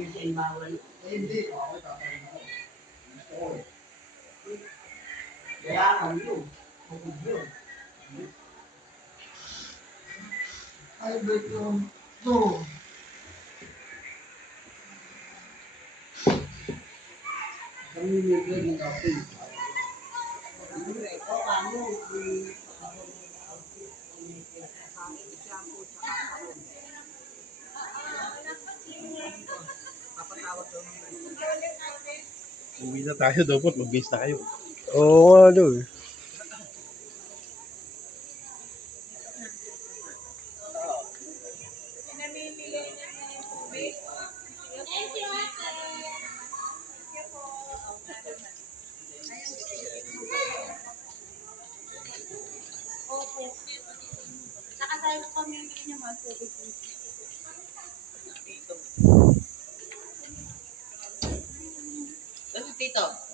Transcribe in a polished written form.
Hindi, ako tatayin ako. Gusto ko eh. Kaya ang yun. Bukod yun. Ay, ba't yung ito? Kami nilagay ng kape. Uwi na tayo, dapat mag-base na kayo. Oo nga doon. Saka tayo pamimili niya mga tubig. Dito.